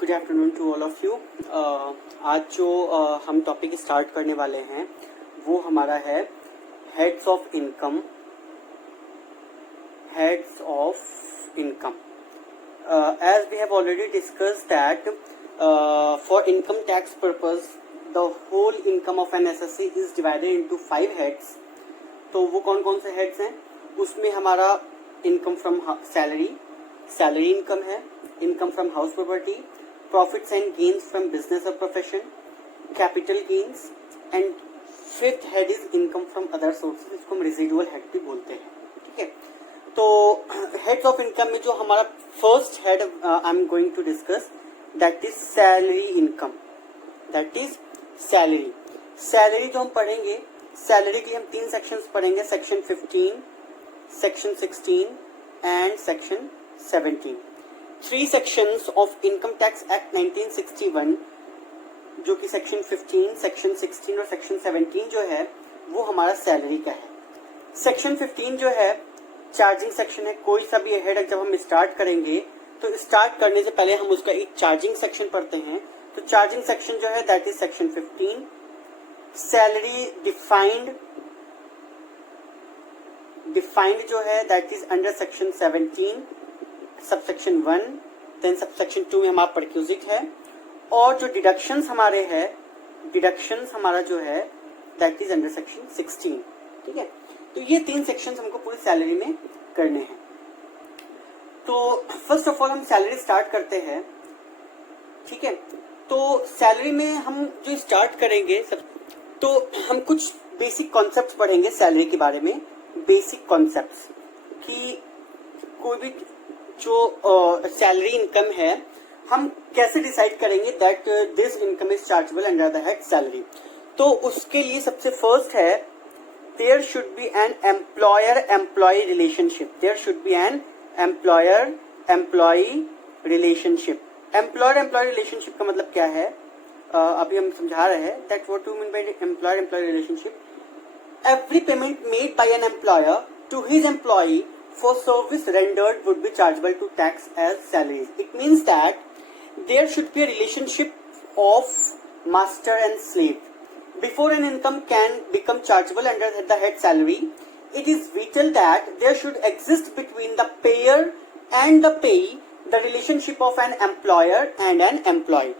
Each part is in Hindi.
Good afternoon to all of you. आज जो हम टॉपिक स्टार्ट करने वाले हैं वो हमारा है heads of income. Heads of income, as we have already discussed that for income tax purpose the whole income of an assessee is divided into 5 heads. तो वो कौन कौन से हेड्स हैं? उसमें हमारा income from salary, salary income है, income from house property, profits and gains from business और profession, capital gains, and fifth head is income from other sources, इसको हम रेजिडुअल हेड भी बोलते हैं। ठीक है, तो हेड्स ऑफ इनकम में जो हमारा first head I am going to discuss that is salary income. That is salary. Salary जो हम पढ़ेंगे, सैलरी के लिए हम 3 सेक्शंस पढ़ेंगे, section 15, section 16 and section 17। 3 sections of income tax act 1961 जो कि सेक्शन 15, सेक्शन 16 और सेक्शन 17 जो है वो हमारा सैलरी का है। सेक्शन 15 जो है चार्जिंग सेक्शन है। कोई सा भी हेड जब हम स्टार्ट करेंगे तो स्टार्ट करने से पहले हम उसका एक चार्जिंग सेक्शन पढ़ते हैं। तो चार्जिंग सेक्शन जो है that is section 15। Salary defined जो है that is under section 17 subsection 1, then subsection 2 में हमारा परक्यूजिट है। और जो डिडक्शंस हमारे हैं, डिडक्शंस हमारा जो है दैट इज अंडर सेक्शन 16। ठीक है, तो ये 3 सेक्शंस हमको पूरी सैलरी में करने हैं। तो फर्स्ट ऑफ ऑल हम सैलरी स्टार्ट करते हैं। ठीक है, तो सैलरी में हम जो स्टार्ट करेंगे तो हम कुछ बेसिक कॉन्सेप्ट्स पढ़ेंगे सैलरी के बारे में। बेसिक कॉन्सेप्ट्स कि कोई भी जो सैलरी इनकम है हम कैसे डिसाइड करेंगे that this income is chargeable under the head salary. तो उसके लिए सबसे फर्स्ट है there should be an employer employ relationship. There should be an employer employ relationship. Employer employ relationship का मतलब क्या है? अभी हम समझा रहे हैं that what do mean by employer employ relationship. Every payment made by an employer to his employee for service rendered would be chargeable to tax as salaries. It means that there should be a relationship of master and slave. Before an income can become chargeable under the head salary, it is vital that there should exist between the payer and the payee the relationship of an employer and an employee.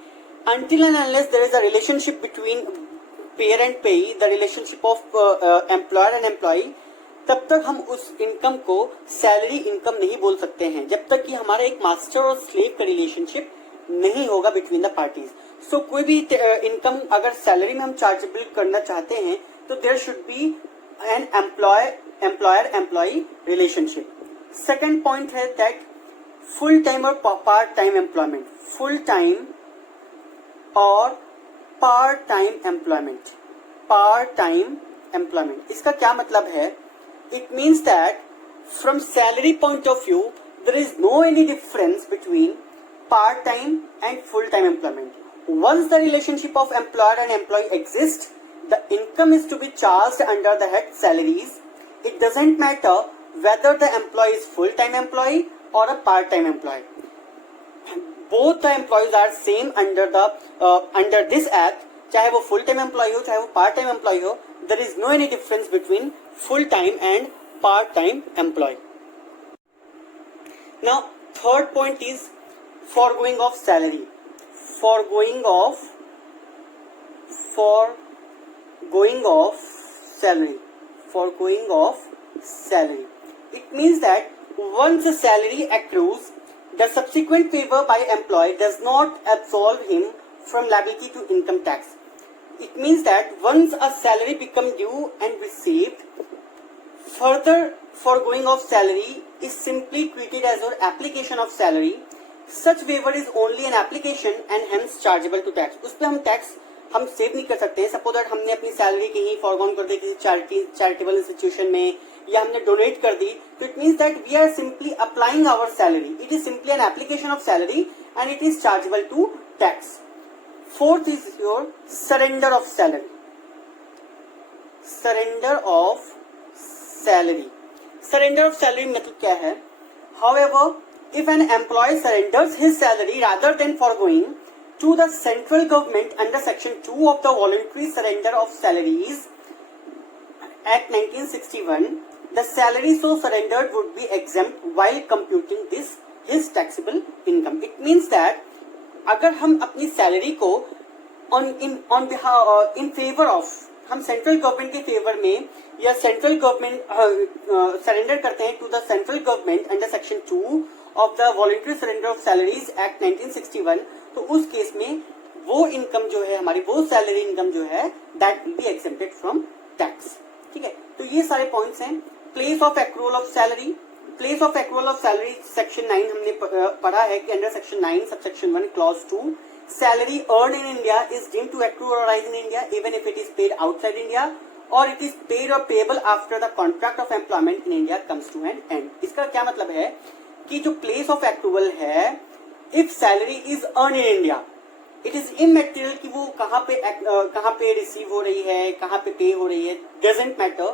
Until and unless there is a relationship between payer and payee, the relationship of employer and employee, तब तक हम उस इनकम को सैलरी इनकम नहीं बोल सकते हैं जब तक कि हमारा एक मास्टर और स्लेव का रिलेशनशिप नहीं होगा बिटवीन द पार्टीज। सो कोई भी इनकम अगर सैलरी में हम चार्जेबल करना चाहते हैं तो there should be an employer employ relationship. Second point है दैट फुल टाइम और part time employment. Full time और part time employment. Part time employment इसका क्या मतलब है? It means that from salary point of view, there is no any difference between part-time and full-time employment. Once the relationship of employer and employee exists, the income is to be charged under the head salaries. It doesn't matter whether the employee is full-time employee or a part-time employee. Both the employees are same under this act. चाहे वो full-time employee हो, चाहे वो part-time employee हो, there is no any difference between full-time and part-time employee. Now, third point is foregoing of salary. Foregoing of salary. Foregoing of salary. It means that once a salary accrues, the subsequent favor by employee does not absolve him from liability to income tax. It means that once a salary becomes due and received, further foregoing of salary is simply treated as an application of salary. Such waiver is only an application and hence chargeable to tax. उस पे हम टैक्स हम सेव नहीं कर सकते हैं। सपोज दैट हमने अपनी सैलरी कहीं फॉरगॉन कर दी किसी चैरिटेबल इंस्टीट्यूशन में या हमने डोनेट कर दी, तो it means that we are simply applying our salary. It is simply an application of salary and it is chargeable to tax. Fourth is your surrender of salary. Surrender of salary. Surrender of salary मतलब क्या है? However, if an employee surrenders his salary rather than foregoing to the central government under section 2 of the voluntary surrender of salaries act 1961, the salary so surrendered would be exempt while computing this his taxable income. It means that अगर हम अपनी सैलरी को इन फेवर ऑफ, हम सेंट्रल गवर्नमेंट के फेवर में या सेंट्रल गवर्नमेंट सरेंडर करते हैं to the central government under section 2 of the voluntary surrender of salaries act 1961, तो उस केस में वो इनकम जो है हमारी, वो सैलरी इनकम जो है that will be accepted from tax. ठीक है, तो ये सारे पॉइंट्स हैं. Place of accrual of salary, place of accrual of salary section 9 हमने पढ़ा है कि under section 9 subsection 1 clause 2 salary earned in India is deemed to accrue or arise in India even if it is paid outside India or it is paid or payable after the contract of employment in India comes to an end. इसका क्या मतलब है कि जो place of accrual है, if salary is earned in India, it is immaterial कि वो कहाँ पे रिसीव हो रही है, कहाँ पे पे हो रही है, doesn't matter.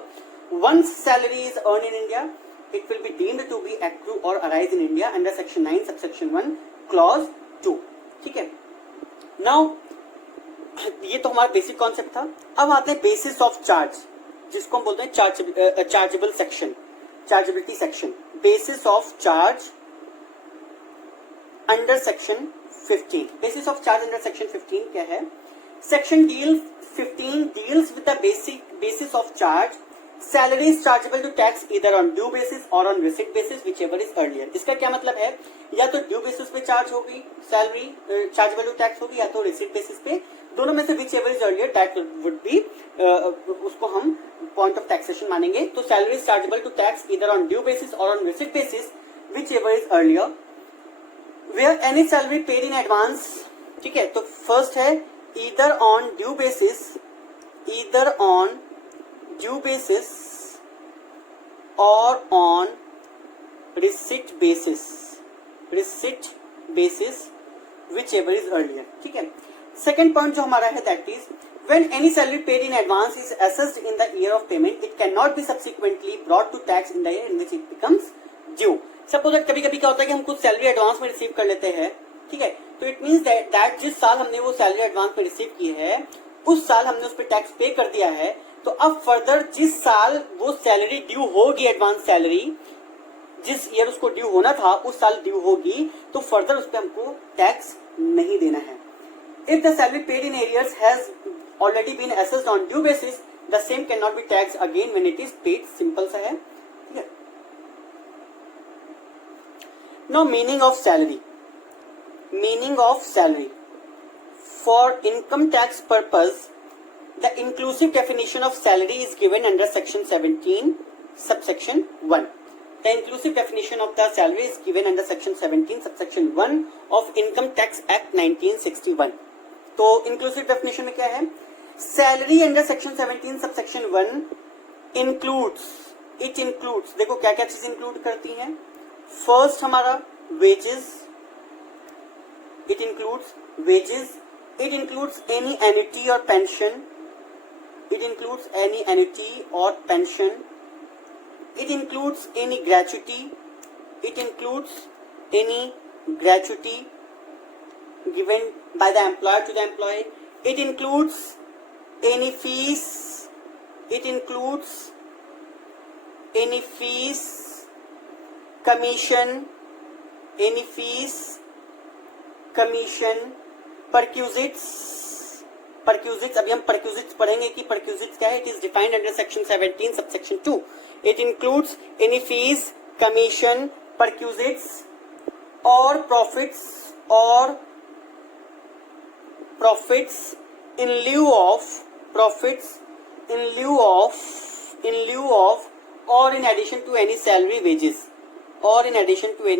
Once salary is earned in India, it will be deemed to be accrue or arise in India under section 9 subsection 1 clause 2. ठीक है. नाउ ये तो हमारा बेसिक कॉन्सेप्ट था. अब आते हैं बेसिस ऑफ चार्ज, जिसको हम बोलते हैं chargeable section, chargeability section. Basis of charge under section 15. Basis of charge under section 15 क्या है? Section 15 deals with the basis of charge. Salary is chargeable to tax either on due basis or on receipt basis whichever is earlier. इसका क्या मतलब है? या तो ड्यू बेसिस पे चार्ज होगी सैलरी, चार्जेबल टू टैक्स होगी, या तो रिसिप्ट बेसिस पे. दोनों में से whichever is earlier that would be, उसको हम पॉइंट ऑफ टैक्सेशन मानेंगे. तो salary is chargeable to tax either on due basis or on receipt basis whichever is earlier. Where any salary paid in advance. ठीक है, तो फर्स्ट है either on due basis, either on due basis or on receipt basis whichever is earlier. ठीक है. सेकेंड पॉइंट जो हमारा है that is when any salary paid in advance is assessed in the year of payment, it cannot be subsequently brought to tax in the year in which it becomes due. Suppose that कभी कभी क्या होता है कि हम कुछ सैलरी एडवांस में रिसीव कर लेते हैं. ठीक है, तो इट मीन्स दैट जिस साल हमने वो सैलरी एडवांस में रिसीव की है उस साल हमने उस पर टैक्स पे कर दिया है. तो अब फर्दर जिस साल वो सैलरी ड्यू होगी, एडवांस सैलरी जिस ईयर उसको ड्यू होना था उस साल ड्यू होगी, तो फर्दर उस पर हमको टैक्स नहीं देना है. If the salary paid in arrears has already been assessed on due basis, the same cannot be tax again when it is paid. Simple सा है. ठीक है. Now meaning of salary. Meaning of salary for income tax purpose, the inclusive definition of salary is given under section 17 subsection 1. The inclusive definition of the salary is given under section 17 subsection 1 of Income Tax Act 1961. तो inclusive definition में क्या है? Salary under section 17 subsection 1 includes, it includes, देखो क्या क्या चीज include करती हैं. First हमारा wages, it includes wages, it includes any annuity or pension, it includes any annuity or pension, it includes any gratuity, it includes any gratuity given by the employer to the employee, it includes any fees, it includes any fees, commission, any fees, commission, perquisites. Perquisites, अभी हम परक्यूजिट्स पढ़ेंगे कि परक्यूजिट्स क्या है. It is defined under section 17 subsection 2. It includes any fees, commission, perquisites और profits in lieu of or in addition to any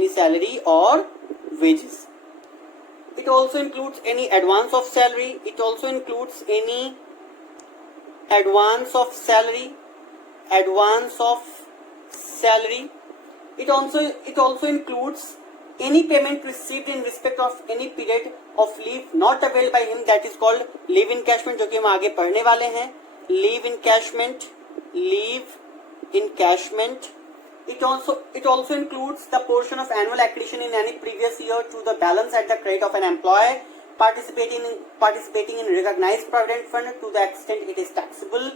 salary or wages. It also includes any advance of salary. It also includes any advance of salary. It also includes any payment received in respect of any period of leave not availed by him, that is called leave encashment, जो कि हम आगे पढ़ने वाले हैं. Leave encashment It also includes the portion of annual accretion in any previous year to the balance at the credit of an employee participating in recognized provident fund to the extent it is taxable.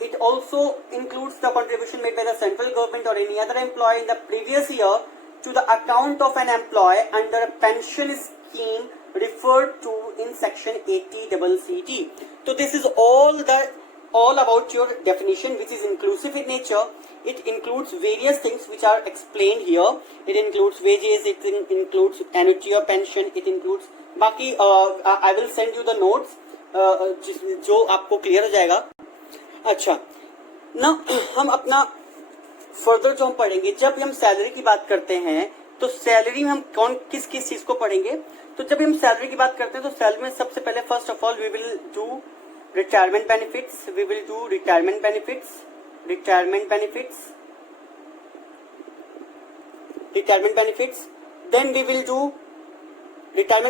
It also includes the contribution made by the central government or any other employee in the previous year to the account of an employee under a pension scheme referred to in section 80CCT. So this is all about your definition, which is inclusive in nature. It includes various things which are explained here. It includes wages, it includes annuity or pension, it includes बाकी I will send you the notes जो आपको क्लियर हो जाएगा. अच्छा ना, हम अपना फर्दर जो हम पढ़ेंगे, जब हम सैलरी की बात करते हैं तो सैलरी में हम किस चीज को पढ़ेंगे. तो जब हम सैलरी की बात करते हैं तो सैलरी में सबसे पहले first of all we will do retirement benefits. Then we will do retirement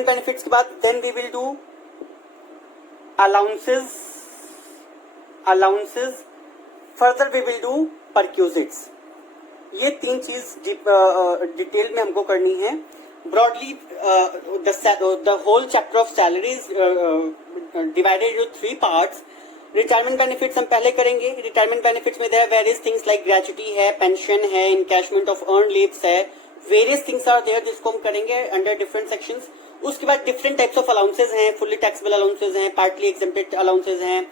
benefits के बाद then we will do allowances. Further we will do perquisites. ये तीन चीज डिटेल में हमको करनी है. Broadly the whole chapter of salaries divided into 3 parts. Retirement benefits हम पहले करेंगे. रिटायरमेंट बेनिफिट्स में there various things like gratuity है, पेंशन है, इनकैशमेंट ऑफ अर्न लीव्स है, वेरियस थिंग्स आर देयर जिसको हम करेंगे अंडर डिफरेंट सेक्शंस. उसके बाद डिफरेंट टाइप्स ऑफ अलाउंसेज हैं, फुल्ली टैक्सेबल अलाउंसेज हैं, पार्टली एग्जेम्प्टेड अलाउंसेज हैं.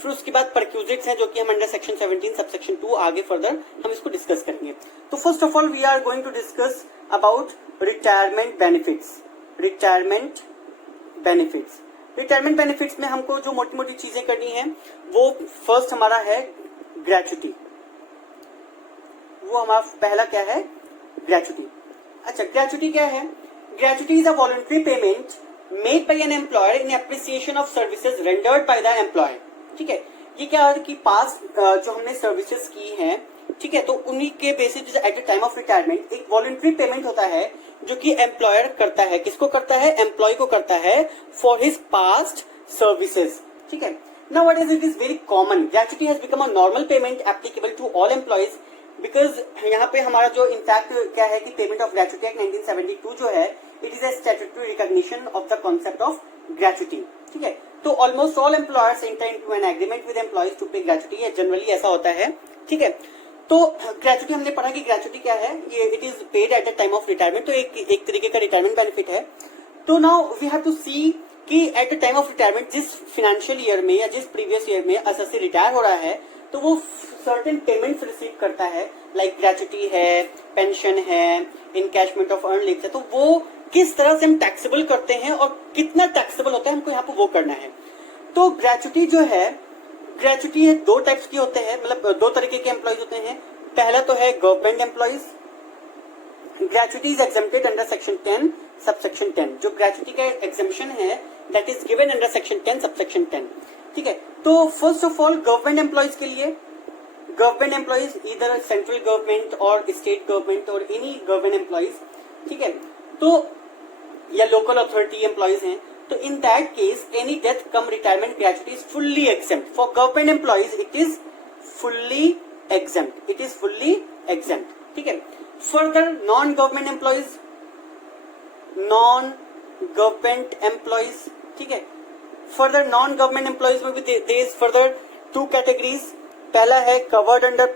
फिर उसके बाद परक्यूजिट्स हैं जो कि हम अंडर सेक्शन 17 सबसेक्शन 2 आगे फर्दर हम इसको डिस्कस करेंगे. तो first of all we are going to discuss about retirement benefits में हमको जो मोटी मोटी चीजें करनी है वो फर्स्ट हमारा है ग्रेचुटी. वो हमारा पहला क्या है, ग्रेचुटी. अच्छा, ग्रेचुटी क्या है? Gratuity is a voluntary payment made by an employer in appreciation of services rendered by the employer. ठीक है, ये क्या है कि पास जो हमने सर्विसेज की हैं, ठीक है, तो उन्हीं के basis at the time of retirement एक वॉलंटरी पेमेंट होता है जो कि एम्प्लॉयर करता है. किसको करता है? एम्प्लॉय को करता है फॉर हिज पास्ट सर्विसेज. ठीक है. Now what is it is very common. Gratuity has become a normal payment applicable to all employees because यहाँ पे हमारा जो इनफैक्ट क्या है कि पेमेंट ऑफ ग्रेचुटी एक्ट 1972 जो है, it is a statutory recognition of the concept of gratuity. ठीक है. तो almost all employers enter into an agreement with employees to pay gratuity. Generally ऐसा होता है. ठीक है. तो ग्रेचुटी हमने पढ़ा कि ग्रेचुटी क्या है, ये it is paid at the time of retirement. तो एक तरीके का रिटायरमेंट बेनिफिट है. तो नाउ वी हैव टू सी कि at the time of retirement जिस फाइनेंशियल ईयर में या जिस प्रीवियस ईयर में एसएससी रिटायर हो रहा है तो वो सर्टेन पेमेंट्स रिसीव करता है, लाइक ग्रेचुटी है, पेंशन है, इनकैशमेंट ऑफ अर्न लीव्स है. तो वो किस तरह से हम टैक्सेबल करते हैं और कितना टैक्सेबल होता है हमको यहाँ पे वो करना है. तो ग्रेचुटी जो है, ग्रेचुटी है 2 टाइप्स की होते हैं, मतलब 2 तरीके के एम्प्लॉयज होते हैं. पहला तो है government employees. Gratuity is exempted under section 10 subsection 10. जो ग्रेचुटी का एग्जेम्पशन है that is given under section 10 subsection 10. ठीक है. तो first of all government employees के लिए, गवर्नमेंट एम्प्लॉयज इधर सेंट्रल गवर्नमेंट और स्टेट गवर्नमेंट और एनी गवर्नमेंट एम्प्लॉयज, ठीक है, तो या लोकल अथॉरिटी एम्प्लॉयज हैं, तो इन that case any death cum retirement gratuity is fully exempt. For government employees it is fully exempt. ठीक है. फर्दर नॉन गवर्नमेंट एम्प्लॉयज, ठीक है, फर्दर नॉन गवर्नमेंट एम्प्लॉयज में भी देयर इज फर्दर 2 कैटेगरीज. पहला है covered under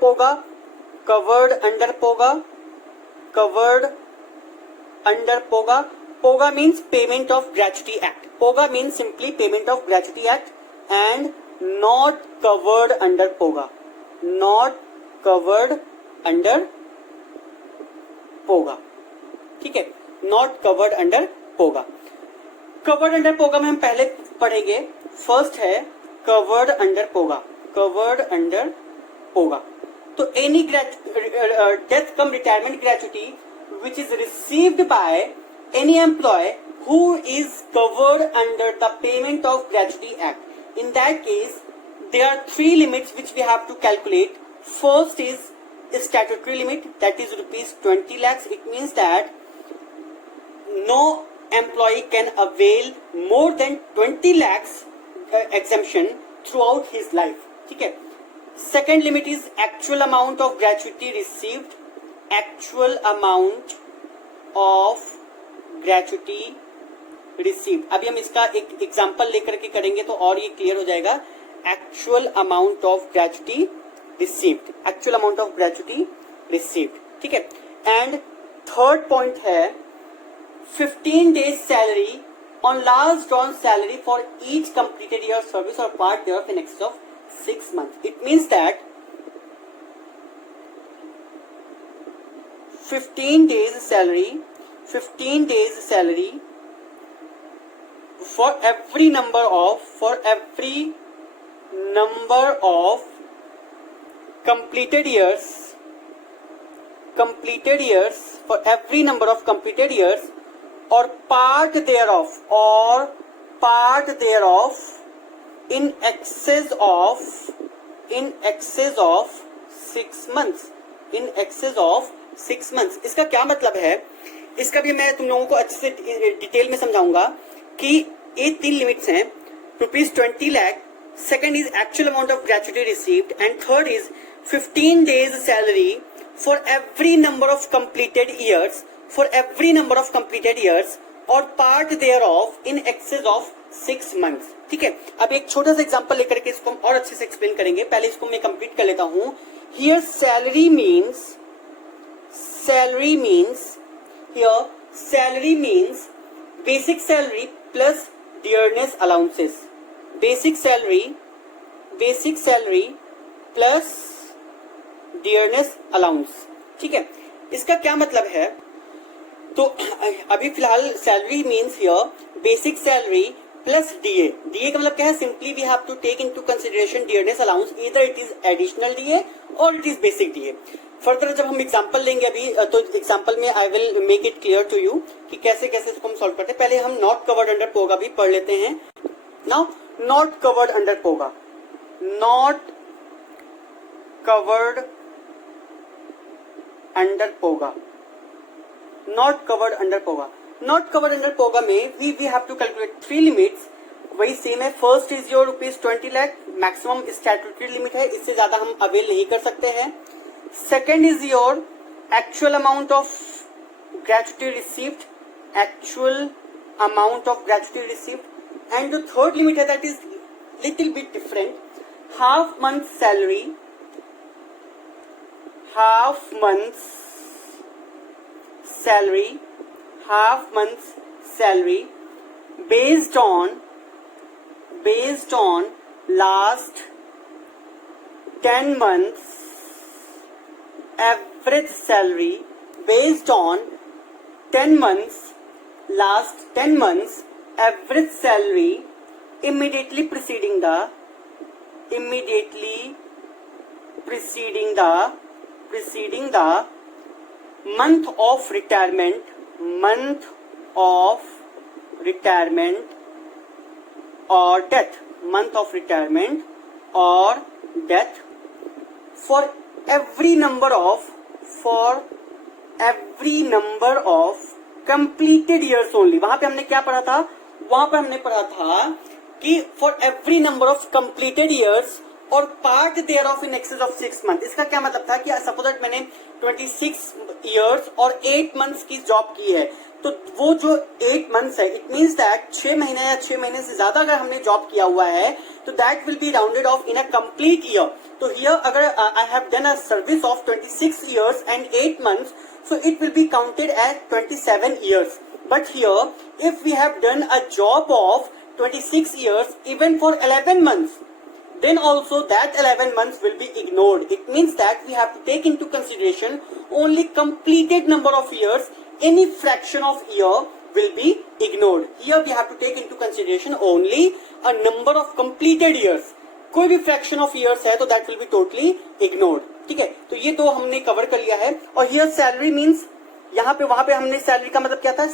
POGA. POGA means Payment of Gratuity Act. POGA means simply Payment of Gratuity Act and not covered under POGA. ठीक है, not covered under POGA. Covered under POGA में हम पहले पढ़ेंगे. फर्स्ट है कवर्ड अंडर पोगा. तो any death cum retirement gratuity which is received by any employee who is covered under the payment of gratuity act. In that case, there are 3 limits which we have to calculate. First is statutory limit, that is rupees 20 lakhs. It means that no employee can avail more than 20 lakhs exemption throughout his life. ठीक है. Second limit is actual amount of gratuity received. Actual amount of gratuity received. अभी हम इसका एक एग्जांपल लेकर के करेंगे तो और ये क्लियर हो जाएगा। Actual amount of gratuity received, actual amount of gratuity received, ठीक है। एंड थर्ड पॉइंट है 15 days salary on last drawn salary for each completed year service और part thereof in excess of 6 months। It means that 15 days salary for every number of completed years for every number of completed years or part thereof in excess of 6 months, in excess of 6 months। इसका क्या मतलब है, इसका भी मैं तुम लोगों को अच्छे से डिटेल में समझाऊंगा कि ये 3 लिमिट्स हैं। ₹20 lakh, second is actual amount of gratuity received and third is 15 days salary for every number of completed years और part thereof in excess of 6 months, ठीक है। अब एक छोटा सा एग्जांपल लेकर के इसको हम और अच्छे से एक्सप्लेन करेंगे। पहले इसको मैं कंप्लीट कर लेता हूं। Here salary means basic salary plus dearness allowances, basic salary plus dearness allowance, ठीक है। इसका क्या मतलब है, तो अभी फिलहाल salary means here basic salary plus DA. DA का मतलब क्या है, simply we have to take into consideration dearness allowance, either it is additional DA और it is basic DA. Further जब हम एग्जांपल लेंगे अभी तो एग्जांपल में I will make it clear to you कि कैसे कैसे इसको हम सॉल्व करते हैं। पहले हम नॉट कवर्ड अंडर पोगा भी पढ़ लेते हैं। Now not covered under POGA, not covered under POGA में we have to calculate 3 limits. वही सेम है, first is your ₹20 lakh, maximum statutory limit है, इससे ज्यादा हम अवेल नहीं कर सकते हैं। Second is your actual amount of gratuity received, and जो थर्ड लिमिट है that is little bit different, half month salary based on last 10 months average salary, based on 10 months last 10 months average salary immediately preceding the month of retirement or death for every number of completed years only। वहां पे हमने क्या पढ़ा था, कि for every number of completed years और part thereof in excess of 6 months। इसका क्या मतलब था कि सपोज दैट मैंने 26 ईयर्स और 8 months की जॉब की है, तो वो जो 8 months है, इट मीन्स दैट 6 महीने या 6 महीने से ज्यादा अगर हमने जॉब किया हुआ है तो that will be rounded off in a complete year. तो हियर अगर I have done a service of 26 years and 8 months, so it will be counted as 27 years। But here, if we have done a job of 26 years even for 11 months, then also that 11 months will be ignored. It means that we have to take into consideration only completed number of years. Any fraction of year will be ignored. Here we have to take into consideration only a number of completed years. कोई भी fraction of years है तो that will be totally ignored। ठीक है, तो ये तो हमने कवर कर लिया है। और here salary means, यहाँ पे वहां पे हमने सैलरी का मतलब क्या था,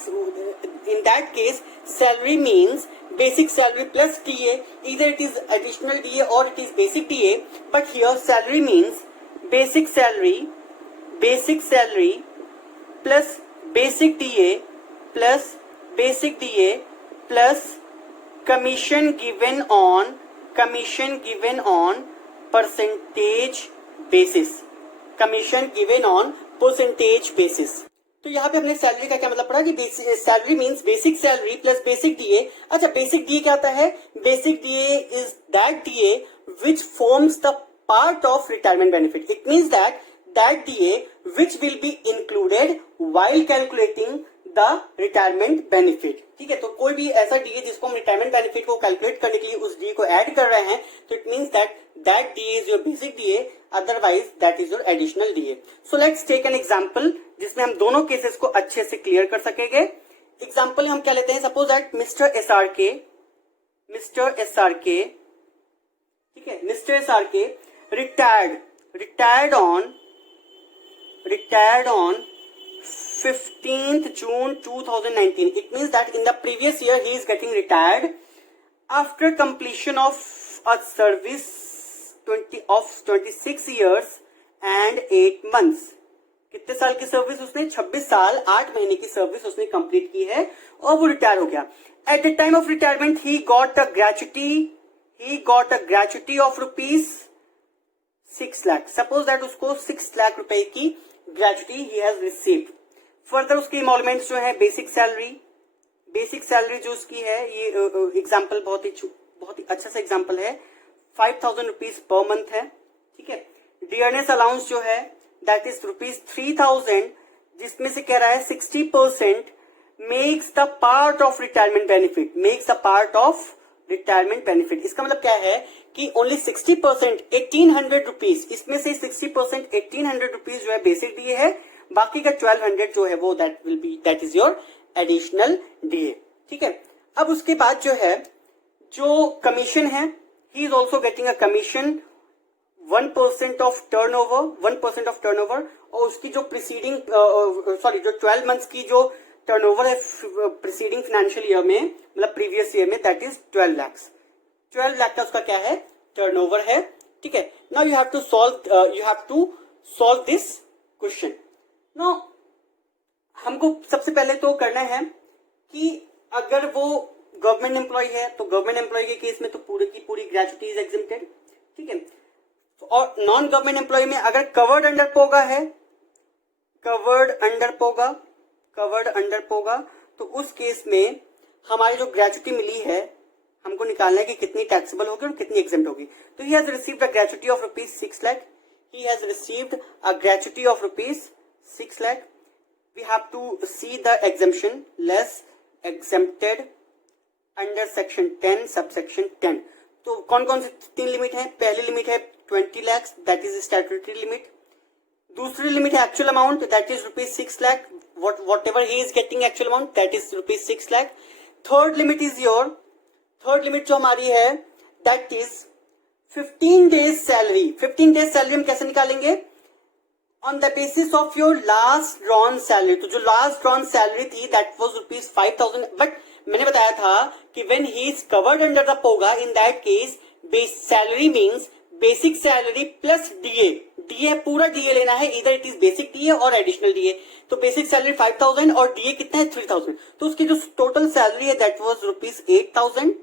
in that case salary means basic salary plus DA, either it is additional DA or it is basic DA, but here salary means basic salary plus basic DA plus commission given on percentage basis, percentage basis. तो यहाँ पे हमने सैलरी का क्या मतलब पढ़ा कि salary means basic salary plus basic DA. अच्छा, बेसिक डीए क्या होता है? Basic DA is that DA which forms the part of retirement benefit. It means that DA which will be included while calculating the retirement benefit. ठीक है, तो कोई भी ऐसा डीए जिसको हम रिटायरमेंट बेनिफिट को कैलकुलेट करने के लिए उस डीए को ऐड कर रहे हैं, तो it means that DA is your basic DA, otherwise that is your additional DA. So let's take an example जिसमें हम दोनों केसेस को अच्छे से क्लियर कर सकेंगे। एग्जांपल हम क्या लेते हैं? Suppose that mister S R के, ठीक है, मिस्टर एस आर के retired on 15th June 2019. It means that in the previous year he is getting retired after completion of a service 26 years and 8 months. कितने साल की सर्विस उसने? 26 साल 8 महीने की सर्विस उसने कंप्लीट की है और वो रिटायर हो गया। At the time of retirement he got a gratuity of rupees 6 lakh. Suppose that उसको 6 लाख रुपए की gratuity he has received. Further उसकी इमोलमेंट्स जो है बेसिक सैलरी जो उसकी है, ये एग्जांपल बहुत ही अच्छा सा एग्जांपल है, 5000 रुपीज पर मंथ है। ठीक है, डियरनेस अलाउंस जो है दैट इज रुपीज 3000, जिसमें से कह रहा है 60% makes the part of retirement benefit. इसका मतलब क्या है कि ओनली 60% 1800 रुपीज, इसमें से 60% 1800 रुपीज जो है बेसिक डीए है, बाकी का 1200 जो है वो that is your additional DA. ठीक है, अब उसके बाद जो है जो कमीशन है, he is also getting a commission 1% of turnover, और उसकी जो जो 12 मंथ्स की जो टर्नओवर है प्रीसीडिंग फाइनेंशियल ईयर में, मतलब प्रीवियस ईयर में, दैट इज 12 लाख का उसका क्या है? टर्नओवर है। ठीक है, now you have to solve this question. Now हमको सबसे पहले तो करना है कि अगर वो गवर्नमेंट एम्प्लॉय है तो गवर्नमेंट एम्प्लॉय के केस में तो पूरी की पूरी ग्रेचुटी इज एग्जेम्प्टेड। ठीक है, और नॉन गवर्नमेंट एम्प्लॉय में अगर कवर्ड अंडर पोगा तो उस केस में हमारी जो ग्रेचुटी मिली है हमको निकालना है कि कितनी टैक्सेबल होगी और कितनी एग्जेम्प्ट होगी। तो he has received a gratuity of rupees 6 lakh. We have to see the exemption less exempted under section 10 subsection 10। तो कौन कौन सी 3 लिमिट है? पहली लिमिट है 20 lakhs, that is statutory limit। दूसरी लिमिट है actual amount, that is rupees 6 lakh, whatever he is getting actual amount, that is rupees 6 lakh। Third limit जो हमारी है that is 15 days salary. 15 days salary हम कैसे निकालेंगे? On the basis of your last drawn salary. तो जो लास्ट ड्रॉन सैलरी थी दैट वाज रुपीज 5000, बट मैंने बताया था कि when he is covered under the POGA, in that case base salary means basic salary plus DA पूरा डीए लेना है, इधर इट इज बेसिक डीए और एडिशनल डीए। तो बेसिक सैलरी 5000 और डीए कितना है? 3000। तो उसकी जो टोटल सैलरी है that was rupees 8000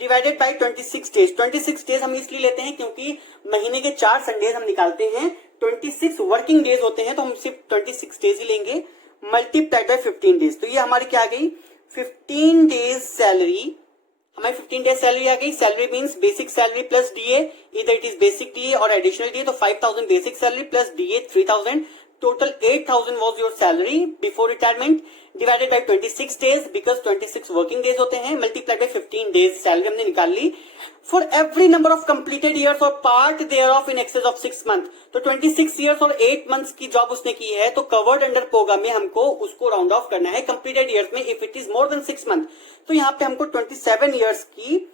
divided by 26 days. 26 days हम इसलिए लेते हैं क्योंकि महीने के 4 संडेज हम निकालते हैं, 26 वर्किंग डेज होते हैं, तो हम सिर्फ 26 डेज ही लेंगे, मल्टीप्लाइड बाय 15 डेज। तो ये हमारी क्या आ गई? 15 डेज सैलरी, हमारी 15 डेज सैलरी आ गई। Salary means basic salary plus DA, इधर इट इज बेसिक डीए और एडिशनल डीए। तो 5000 basic salary plus DA 3000, total 8000 was your salary before retirement, divided by 26 days, because 26 working days होते हैं, मल्टीप्लाइड बाय 15 डेज सैलरी हमने निकाल ली। For every number of completed years और part thereof in excess of 6 month. तो 26 ईयर्स और 8 मंथ्स की जॉब उसने की है, तो कवर्ड अंडर पोगा में हमको उसको राउंड ऑफ करना है कंप्लीटेड ईयर्स में, if it is more than 6 month. तो यहाँ पे हमको 27 ईयर्स की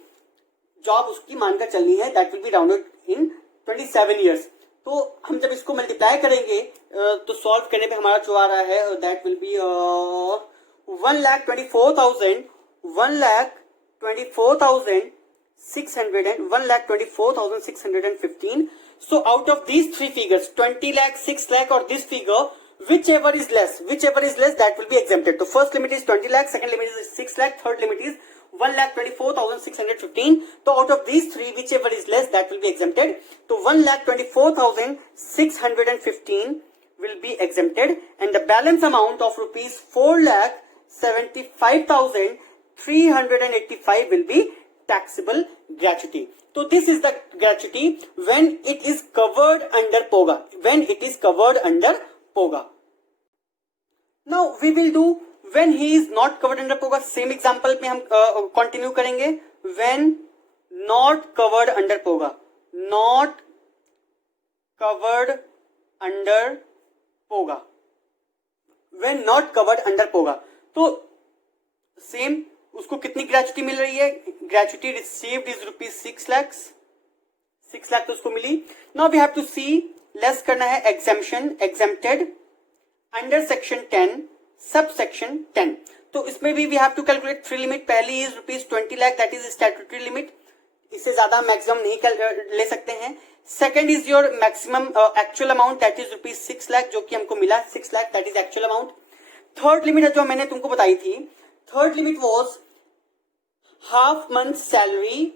जॉब उसकी मानकर चलनी है, that will be rounded in 27 years. तो हम जब इसको मल्टीप्लाई करेंगे तो सॉल्व करने पे हमारा जो आ रहा है that will be 1,24,615। So out of these three figures, 20 lakh, 6 lakh or this figure, whichever is less, that will be exempted. So first limit is 20 lakh, second limit is 6 lakh, third limit is 1,24,615. So out of these three, whichever is less, that will be exempted. So 1,24,615 will be exempted and the balance amount of rupees 4,75,385 will be taxable gratuity. So this is the gratuity when it is covered under POGA. When it is covered under POGA. Now we will do when he is not covered under POGA. Same example में हम continue करेंगे. When not covered under POGA. Not covered under POGA. When not covered under POGA. तो सेम उसको कितनी ग्रेचुटी मिल रही है? Gratuity received is rupees 6 lakh. 6 lakh तो उसको मिली. Now we have to see, less करना है exemption, exempted under section 10 sub section 10. तो इसमें भी we have to calculate 3 limit. पहली is rupees 20 lakh, that is statutory limit. इससे ज्यादा मैक्सिमम नहीं ले सकते हैं. Second is your maximum actual amount, that is rupees 6 lakh, जो कि हमको मिला 6 lakh, that is actual amount. Third limit है जो मैंने तुमको बताई थी. Third limit was half month salary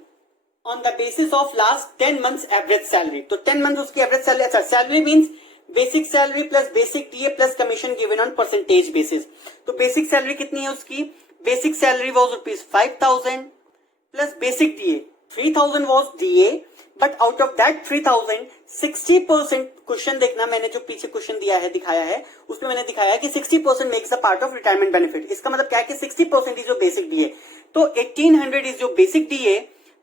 on the basis of last 10 months average salary. तो 10 मंथ उसकी एवरेज सैलरी. अच्छा, salary means basic salary plus basic DA plus commission given on percentage basis. तो बेसिक सैलरी कितनी है उसकी? Basic salary was rupees 5,000 plus basic DA 3,000 was DA. But out of that 3,000 60% question देखना, मैंने जो पीछे क्वेश्चन दिया है दिखाया है उसमें मैंने दिखाया कि 60% makes a part of retirement benefit. इसका मतलब क्या है कि 60% इज जो बेसिक डीए. तो 1,800 इज जो basic DA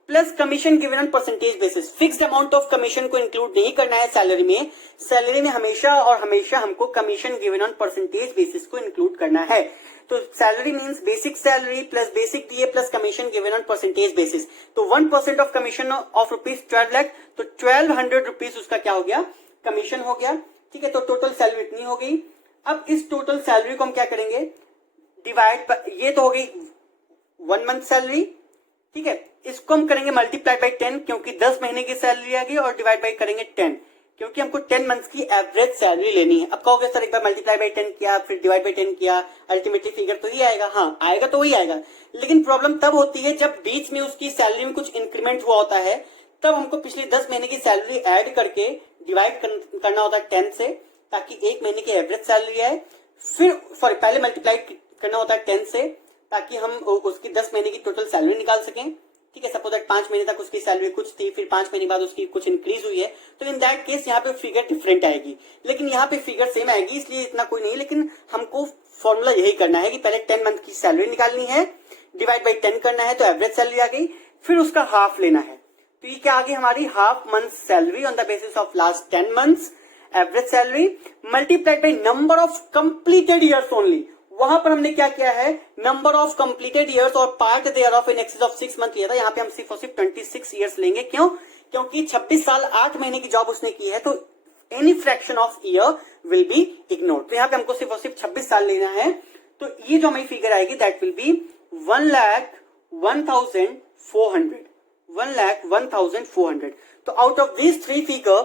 plus commission given on percentage basis. Fixed amount of commission को इंक्लूड नहीं करना है सैलरी में. सैलरी में हमेशा और हमेशा हमको commission given on percentage basis को इंक्लूड करना है. तो salary means basic salary plus basic DA plus commission given on percentage basis. तो 1% of commission of rupees 12 lakh, तो 1,200 रुपीज उसका क्या हो गया? कमीशन हो गया. ठीक है, तो टोटल सैलरी इतनी हो गई. अब इस टोटल सैलरी को हम क्या करेंगे? डिवाइड, ये तो हो गई 1 मंथ सैलरी. ठीक है, इसको हम करेंगे मल्टीप्लाई बाई 10 क्योंकि 10 महीने की सैलरी आ गई, और डिवाइड बाई करेंगे 10 क्योंकि हमको 10 मंथ्स की एवरेज सैलरी लेनी है. अब कहोगे सर एक बार मल्टीप्लाई बाई 10 किया फिर डिवाइड बाई 10 किया, अल्टीमेटली फिगर तो ही आएगा. हाँ आएगा, तो वही आएगा. लेकिन प्रॉब्लम तब होती है जब बीच में उसकी सैलरी में कुछ इंक्रीमेंट हुआ होता है, तब हमको पिछले 10 महीने की सैलरी ऐड करके डिवाइड करना होता है 10 से, ताकि एक महीने की एवरेज सैलरी आए. फिर सॉरी पहले मल्टीप्लाई करना होता है 10 से, ताकि हम उसकी 10 महीने की टोटल सैलरी निकाल सकें. ठीक है, सपोज दैट 5 महीने तक उसकी सैलरी कुछ थी, फिर 5 महीने बाद उसकी कुछ इंक्रीज हुई है, तो इन दैट केस यहाँ पे फिगर डिफरेंट आएगी. लेकिन यहाँ पे फिगर सेम आएगी, इसलिए इतना कोई नहीं. लेकिन हमको फॉर्मूला यही करना है कि पहले 10 मंथ की सैलरी निकालनी है, डिवाइड बाई 10 करना है, तो एवरेज सैलरी आ गई, फिर उसका हाफ लेना है. तो ये क्या आ गई हमारी? Half month salary on the basis of last 10 months average salary multiplied by number of completed years only. वहां पर हमने क्या किया है? नंबर ऑफ कंप्लीटेड ईयर्स और part thereof in excess of 6 month लिया था. यहाँ पे हम सिर्फ और सिर्फ 26 ईयर्स लेंगे. क्यों? क्योंकि 26 साल 8 महीने की जॉब उसने की है, तो any fraction of year will be ignored. तो यहाँ पे हमको सिर्फ और सिर्फ 26 साल लेना है. तो ये जो हमारी फिगर आएगी दैट विल बी 1,01,400. 1,01,400. तो out of this 3 figure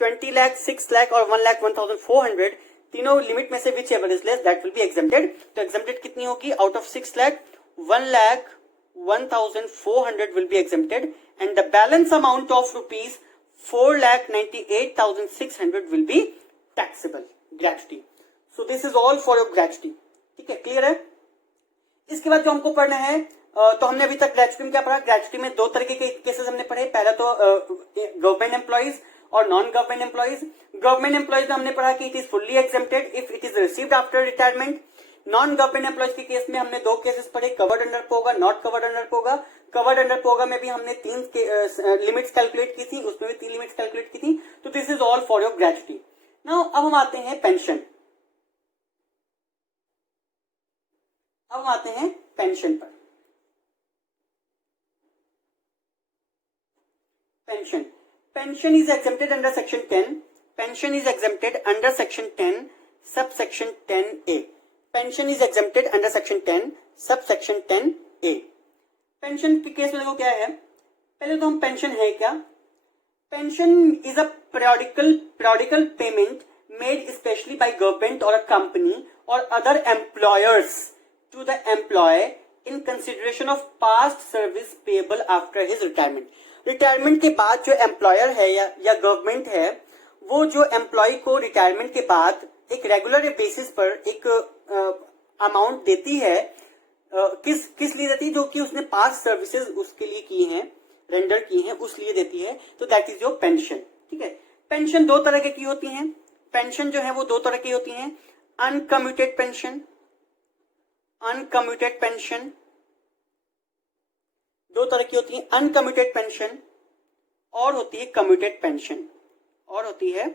20 lakh, 6 lakh और 1,01,400, तीनों लिमिट में से whichever is less that will be exempted. तो एग्जेम्प्टेड कितनी होगी? Out of 6 lakh 1,01,400 will be exempted and the balance amount of rupees 4,98,600 will be taxable gratuity. So this is all for your gratuity. ठीक है, क्लियर है? इसके बाद जो हमको पढ़ना है, तो हमने अभी तक ग्रेचुटी में क्या पढ़ा? ग्रेचुटी में 2 तरीके के केसेस हमने पढ़े. पहला तो गवर्नमेंट एम्प्लॉइज और non government employees. Government employees में हमने पढ़ा कि it is fully exempted if it is received after retirement. Non government employees के केस में हमने 2 केसेस पढ़े, covered under POGA, not covered under POGA. Covered under POGA में भी हमने 3 लिमिट्स कैलकुलेट की थी, उसमें भी 3 लिमिट्स कैलकुलेट की थी. तो this is all for your gratuity. Now अब हम आते हैं पेंशन. अब हम आते हैं पेंशन पर. Pension. Pension is exempted under section 10. Pension is exempted under section 10, subsection 10A. Pension is exempted under section 10, subsection 10A. Pension के केस में देखो क्या है. पहले तो हम पेंशन है क्या? Pension is a periodical payment made especially by government or a company or other employers to the employee in consideration of past service payable after his retirement. Retirement के बाद जो एम्प्लॉयर है या गवर्नमेंट है, वो जो एम्प्लॉय को रिटायरमेंट के बाद एक रेगुलर बेसिस पर एक अमाउंट देती है, किस लिए देती है, जो कि उसने पास सर्विसेज उसके लिए की हैं, रेंडर की हैं, उस लिए देती है, तो दैट इज योर पेंशन। ठीक है, पेंशन दो तरह की होती हैं, पेंशन जो है वो दो तरह की होती हैं, अनकम्यूटेड पेंशन, अनकम्यूटेड पेंशन दो तरह की होती है, अनकम्यूटेड पेंशन और होती है कम्यूटेड पेंशन, और होती है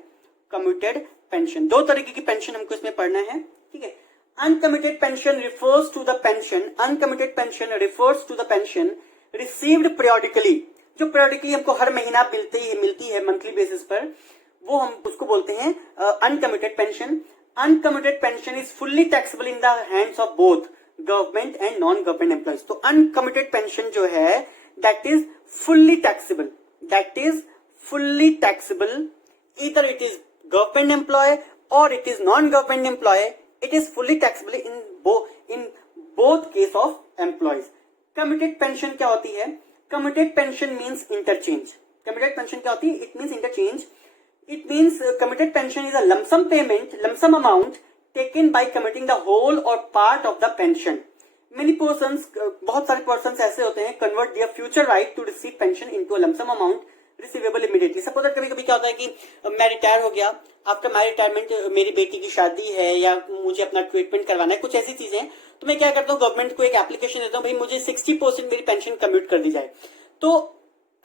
कम्यूटेड पेंशन। दो तरीके की पेंशन हमको इसमें पढ़ना है। ठीक है, uncommuted pension refers to the pension, uncommuted pension refers to the pension received periodically, जो periodically हमको हर महीना मिलती है मंथली बेसिस पर, वो हम उसको बोलते हैं uncommuted pension. Uncommuted pension is fully taxable in the hands of both government and non government employees. तो अनकम्यूटेड पेंशन जो है that is fully taxable, that is fully taxable, either it is government employee or it is non-government employee, it is fully taxable in both case of employees. Commuted pension क्या होती है? Commuted pension means interchange. Commuted pension क्या होती है? It means interchange. It means commuted pension is a lump sum payment, lump sum amount taken by committing the whole or part of the pension. Many persons, बहुत सारे persons ऐसे होते हैं, convert their future right to receive pension into a lump sum amount receivable immediately. Suppose कभी कभी क्या होता है कि मैं रिटायर हो गया, आफ्टर माई रिटायरमेंट मेरी बेटी की शादी है या मुझे अपना ट्रीटमेंट करवाना है, कुछ ऐसी चीजें, तो मैं क्या करता हूँ, गवर्नमेंट को एक एप्लीकेशन देता हूँ, भाई मुझे 60% मेरी पेंशन कम्यूट कर दी जाए। तो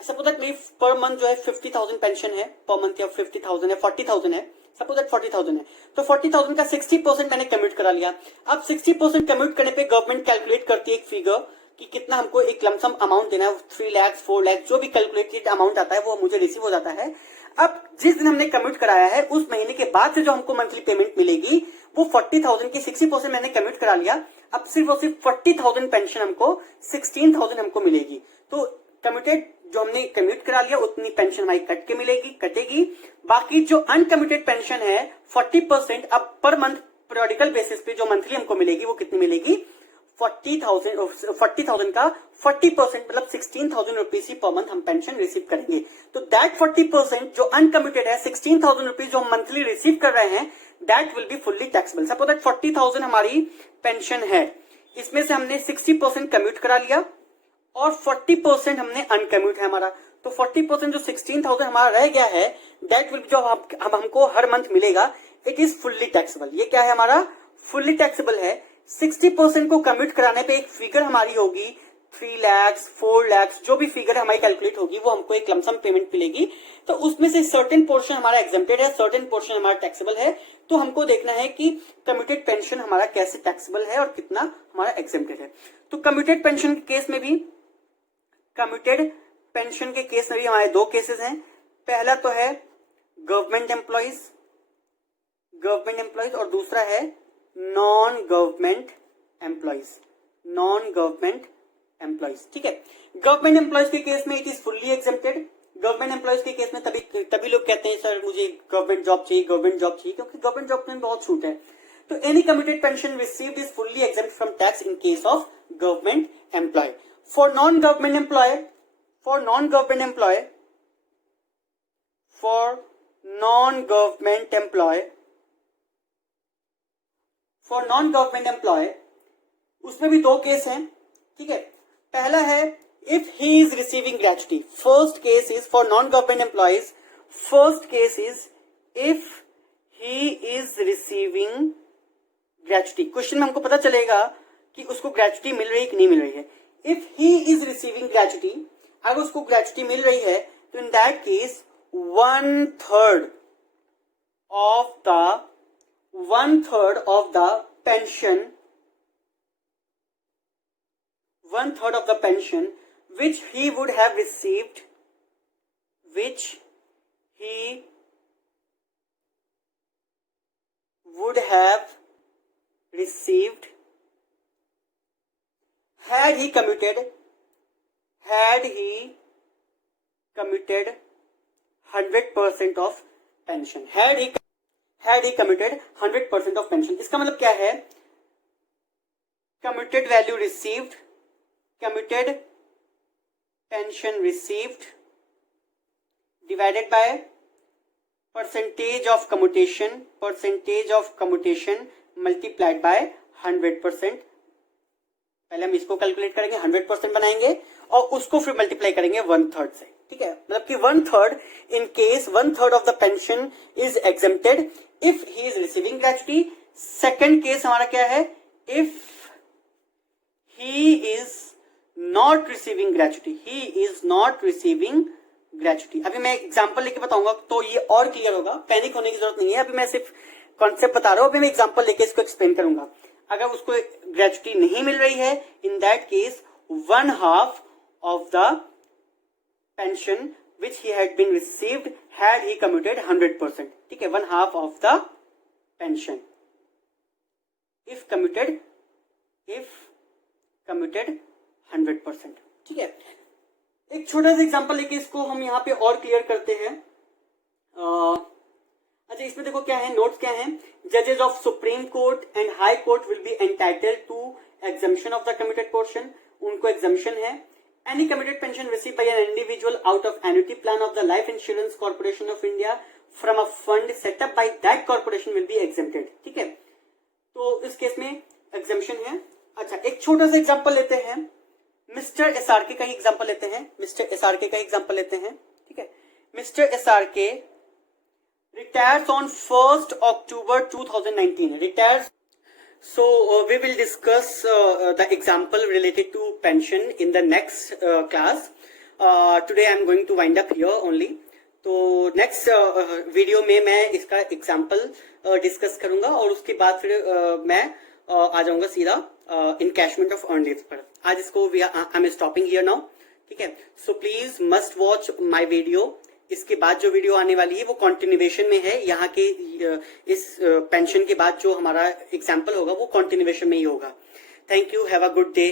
सपोज दैट मेरी पर मंथ जो है 50,000 पेंशन है पर मंथ, या 50,000 है, 40,000 है, सपोज दैट 40,000 है, तो 40,000 का 60% मैंने कम्यूट करा लिया। अब 60% कम्यूट करने पे गवर्नमेंट कैलकुलेट करती है एक फिगर कि कितना हमको एक लमसम अमाउंट देना है, 3 लाख 4 लाख जो भी कैलकुलेटेड अमाउंट आता है वो मुझे रिसीव हो जाता है। अब जिस दिन हमने कम्यूट कराया है उस महीने के बाद से जो हमको मंथली पेमेंट मिलेगी वो 40,000 की 60% मैंने कम्यूट करा लिया, अब सिर्फ और सिर्फ 40,000 पेंशन हमको 16,000 हमको मिलेगी। तो कम्यूटेड जो हमने कम्यूट करा लिया उतनी पेंशन हमारी कटेगी। बाकी जो अनकम्यूटेड पेंशन है 40% अब पर मंथ पीरियोडिकल बेसिस पे जो मंथली हमको मिलेगी वो कितनी मिलेगी, 40,000 का 40% मतलब 16,000 रुपीज ही पर मंथ हम पेंशन रिसीव करेंगे। तो दैट 40% जो अनकम्यूटेड है 16,000 रुपीज जो हम मंथली रिसीव कर रहे हैं that will be fully taxable. Suppose that 40,000 हमारी पेंशन है, इसमें से हमने 60% कम्यूट करा लिया और 40% हमने अनकम्यूट है हमारा, तो 40% जो 16,000 हमारा रह गया है दैट विल जो हमको हर मंथ मिलेगा इट इज फुल्ली टैक्सेबल। ये क्या है हमारा, फुल्ली टैक्सेबल है। 60% को कम्यूट कराने पे एक फिगर हमारी होगी 3 लाख 4 लाख, जो भी फिगर हमारी कैलकुलेट होगी वो हमको एक लमसम पेमेंट मिलेगी। तो उसमें से सर्टेन पोर्शन हमारा एग्जेम्प्टेड है, सर्टेन पोर्शन हमारा टैक्सेबल है। तो हमको देखना है कि कम्यूटेड पेंशन हमारा कैसे टैक्सेबल है और कितना हमारा एग्जेम्प्टेड है। तो कम्यूटेड पेंशन के केस में भी हमारे दो केसेस हैं। पहला तो है गवर्नमेंट एम्प्लॉइज और दूसरा है नॉन गवर्नमेंट एम्प्लॉइज। ठीक है, गवर्नमेंट एम्प्लॉइज के केस में it is fully exempted. Government employees के केस में तभी लोग कहते हैं सर मुझे गवर्नमेंट जॉब चाहिए, क्योंकि गवर्नमेंट जॉब में बहुत छूट है। तो any commuted pension received is fully exempt from tax in case of government employee. For non government employee उसमें भी दो केस हैं। ठीक है, पहला है if he is receiving gratuity. First case is for non government employees, first case is if he is receiving gratuity. Question में हमको पता चलेगा कि उसको ग्रेचुटी मिल रही है कि नहीं मिल रही है। If he is receiving gratuity, अगर उसको ग्रेचुटी मिल रही है तो इन that case 1/3 of the pension, 1/3 of the pension which he would have received, had he commuted 100% of pension, had he commuted 100% of pension। इसका मतलब क्या है, commuted value received, commuted pension received divided by percentage of commutation multiplied by 100%। पहले हम इसको कैलकुलेट करेंगे, 100% बनाएंगे और उसको फिर मल्टीप्लाई करेंगे 1/3 से। ठीक है, मतलब कि 1/3 in case 1/3 of the pension is exempted if he is receiving gratuity. Second case हमारा क्या है, if he is not receiving gratuity. अभी मैं एग्जांपल लेके बताऊंगा तो ये और क्लियर होगा, पैनिक होने की जरूरत नहीं है। अभी मैं सिर्फ कॉन्सेप्ट बता रहा हूं, अभी मैं एग्जांपल लेके इसको एक्सप्लेन करूंगा। अगर उसको ग्रेचुटी नहीं मिल रही है, in that case 1/2 of the pension which he had been received had he commuted 100%। ठीक है, 1/2 of the pension if commuted 100%। ठीक है, एक छोटा सा एग्जांपल लेके इसको हम यहाँ पे और क्लियर करते हैं। अच्छा, इसमें देखो क्या है, नोट्स क्या है। जजेस of supreme court and high court will be entitled to exemption of the committed portion. उनको एग्जम्पशन है। Any committed pension receive by an individual out of annuity plan of the life insurance corporation of India from a fund set up by that corporation will be exempted. ठीक है, तो इस केस में एग्जम्पशन है। अच्छा, एक छोटा सा एग्जांपल लेते हैं, मिस्टर एसआरके का ही एग्जांपल लेते हैं। ठीक है, mister SRK retires on 1st October 2019. Retires. So we will discuss the example related to pension in the next class. Today I am going to wind up here only. तो नेक्स्ट वीडियो में मैं इसका एग्जाम्पल डिस्कस करूंगा और उसके बाद फिर मैं आ जाऊंगा सीधा इनकैशमेंट ऑफ अर्न लीव्स पर। आज इसको I am stopping here now. ठीक है, so please must watch my video. इसके बाद जो वीडियो आने वाली है वो कंटिन्यूएशन में है। यहाँ के इस पेंशन के बाद जो हमारा एग्जाम्पल होगा वो कंटिन्यूएशन में ही होगा। Thank you, have a good day.